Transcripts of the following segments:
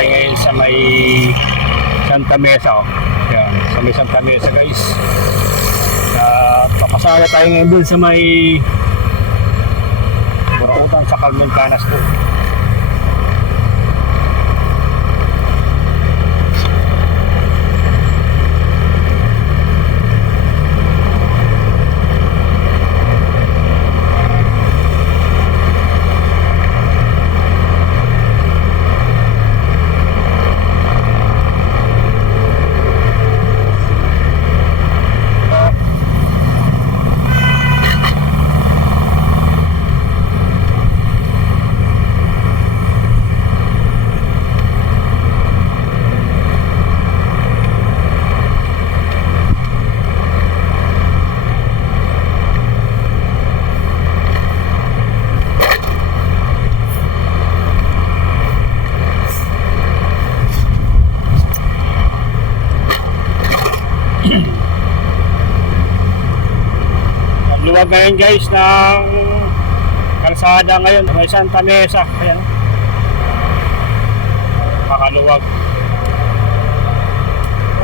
tayo ngayon sa may Santa Mesa. Oh. Yan, sa may Santa Mesa guys. Papasaya tayo ngayon dun sa may Burautan sa Carmen Canas po. Luwag ngayon guys ng kalsada ngayon may Santa Mesa. Ayan, makaluwag.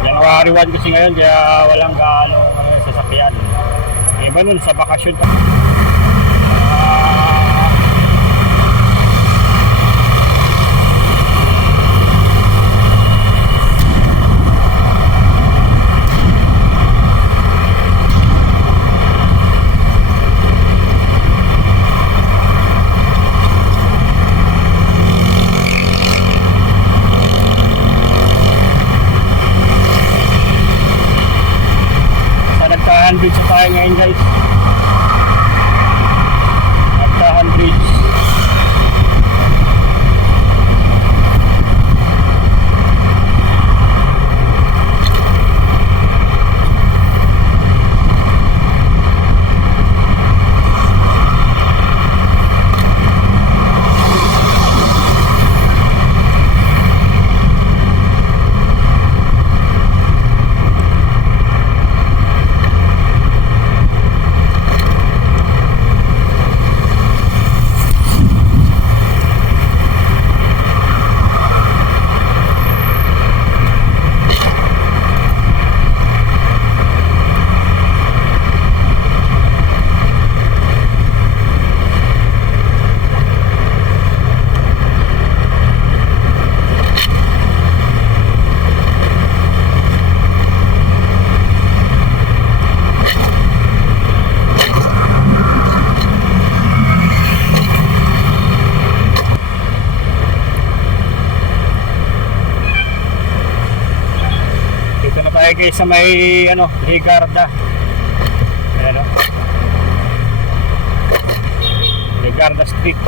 January 1 kasi ngayon kaya walang gaano sasakyan. Iba nun sa bakasyon. Nagtahan bridge tayo ngayon guys. Nagtahan bridge. Tayo sa may Ligarda. Ayan, Ligarda Street.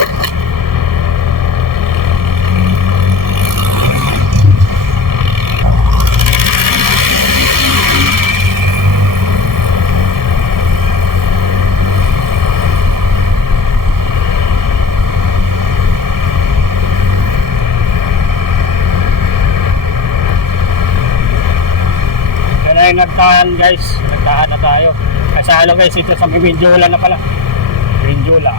Nagtahan guys, nagtahan na tayo. Kasalo guys, ito sa Mindiola na pala. Mindiola.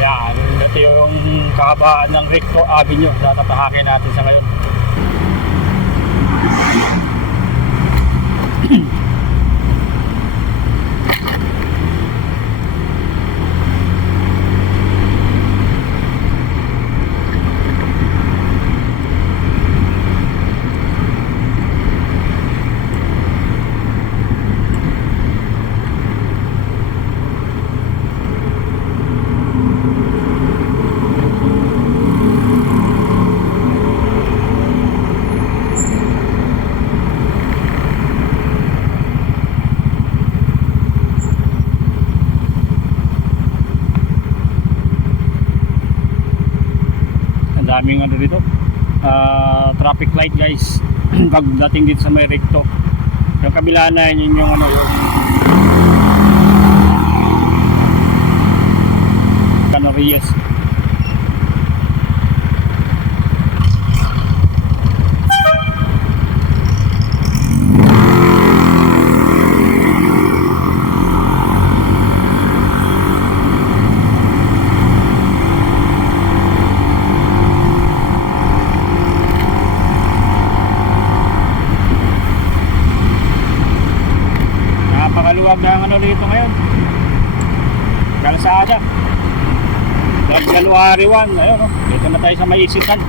Yan, dito yung kahabaan ng Recto Avenue. Tatahakin natin sa ngayon. Daming dito traffic light guys pagdating dito sa may Recto. Yung kabila na yun yung Canarias. Napakaluwag na ang ano dito ngayon. Kalsada. Dahil January 1, ayun no. Dito na tayo sa may Isitan.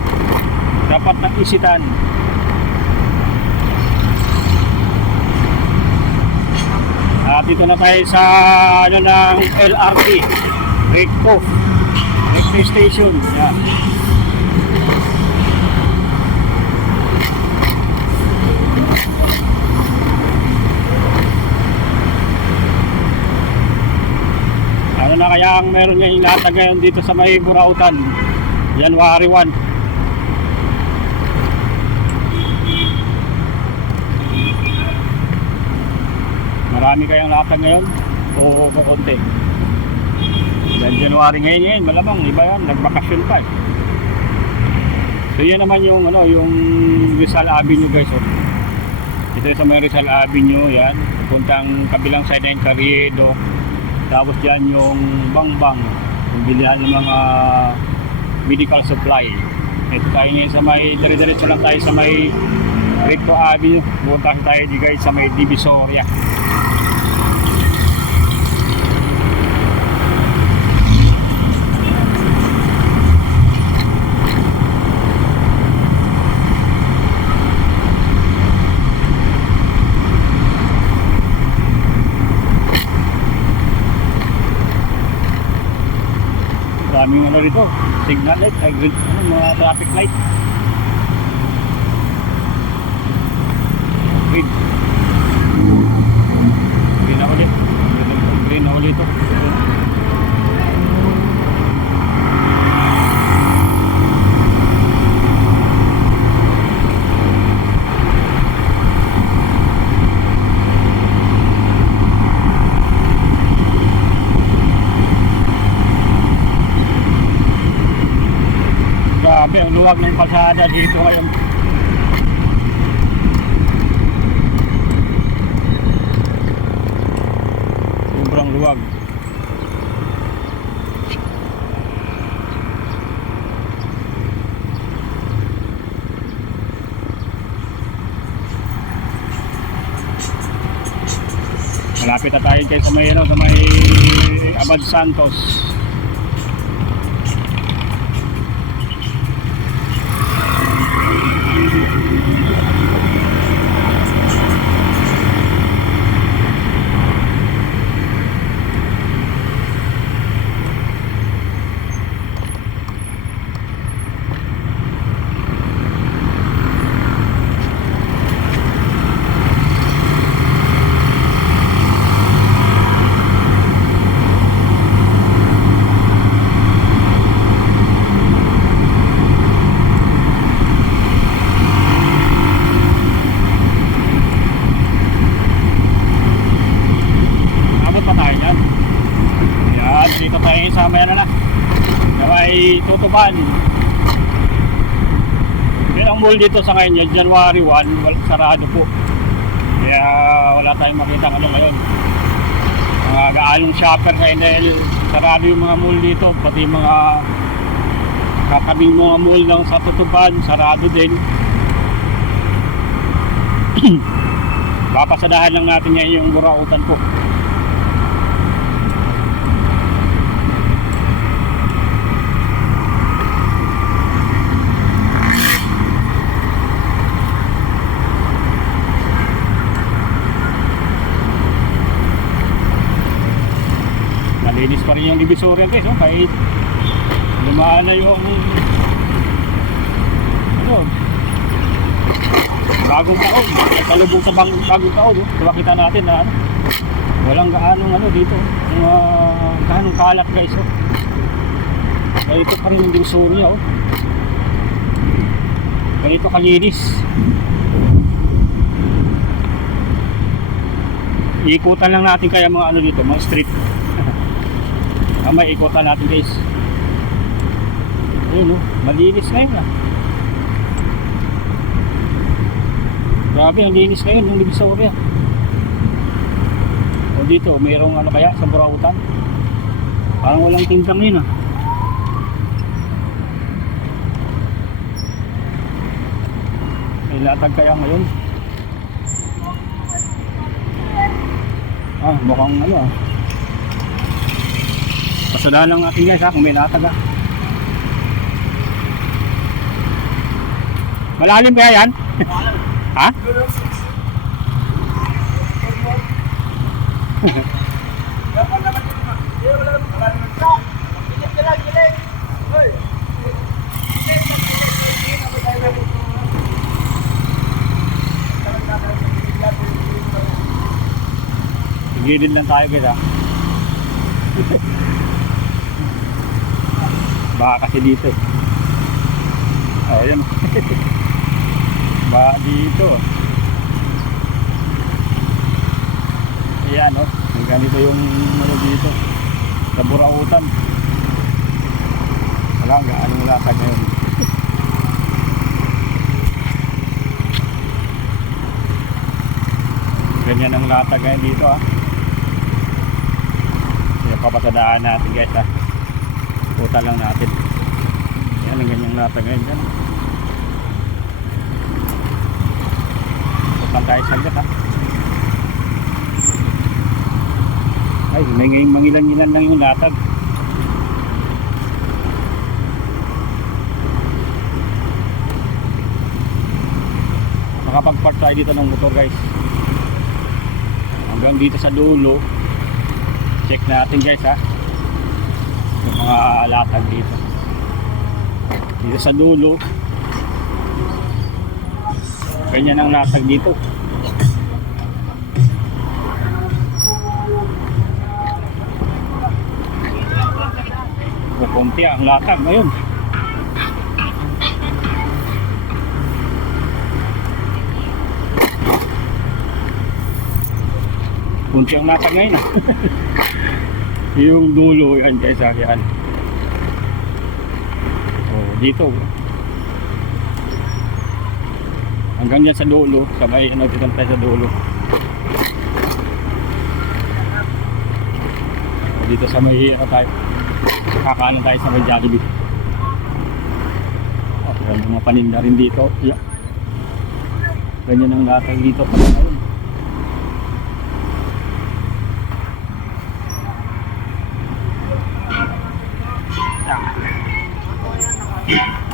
Dapat ng Isitan. At dito na tayo sa ano ng LRT. Recto. Recto Station. Yan. Ano na kaya ang meron niya ilatag ngayon dito sa may Burautan, January 1. Marami kayang latag ngayon o konti. Dahil January ngayon, malamang iba yan, nagbakasyon pa eh. So yan naman yung ano, yung Rizal Avenue guys. Oh. Ito sa may Rizal Avenue, yan. Puntang kabilang side ng Carriedo. Tapos dyan yung Bangbang, yung bilihan ng mga medical supply. Ito tayo ngayon sa may, dire-diretso lang tayo sa may Recto Avenue. Buntang tayo di guys sa may Divisoria. Daming ano rito, signal light, mga traffic light. Green. Green na ulit. Green na ulit ito. Grabe, ang luwag ng kalsada dito ngayon. Sobrang luwag. Malapit na tayo kay sa may, ano, sa may Abad Santos. Dito tayo sa may ano na may Tutuban. Pero ang mall dito sa ngayon January 1 sarado po, kaya wala tayong makita ano ngayon, mga gaanong shopper ngayon dahil sarado yung mga mall dito, pati mga kakabing mga mall ng sa Tutuban sarado din. Papasadahan lang natin ngayon yung Burautan po. Linis pa rin yung Divisoria guys, oh, kahit lumaan na yung ano, bagong taon, kalubog sa bagong taon, oh. Diba kita natin na ano, walang gaanong ano dito, gaanong kalat guys, oh. Ganito pa rin yung Divisoria, oh. Ganito kalinis. Iikutan lang natin kaya mga ano dito, mga street. May ikutan natin guys. Ayun o, malinis na yun ah. Grabe, ang linis na yun yung Divisoria. O dito, mayroong ano kaya sa Burautan. Parang walang tindang yun ah. May latag kaya ngayon. Mukhang ano ah. Pasadahan lang natin guys ha, kung may latag ha. Malalim kaya yan? Ha? Gilid lang tayo guys ha. Baka kasi dito eh. Oh, yan. Baka dito. Ayan oh. Ganito yung ano dito. Sa Burautan. Wala nga. Anong latag ngayon? Ganyan ang latag ngayon dito ah. Yung papasadaan natin guys ha. Puta lang natin. Yan ang ganyang latag ngayon dyan. Puta tayo saglit ha. Ay, may mangilan-ngilan lang yung latag. Nakapag-park tayo dito ng motor guys. Hanggang dito sa dulo. Check natin guys ha. Yung mga latag dito. Dito sa dulo. Ganyan ang latag dito. Konti ang latag ngayon. Konti ang latag ngayon. Yung dulo yan guys, yan. Oh, dito. Hanggang yan sa dulo, sabay ano dito tayo sa dulo. Oh, dito sa may tayo. Kakaano tayo sa may Jollibee. Oh, may mga paninda rin dito. Yeah. Ganyan ang latag dito pa ngayon. Yeah.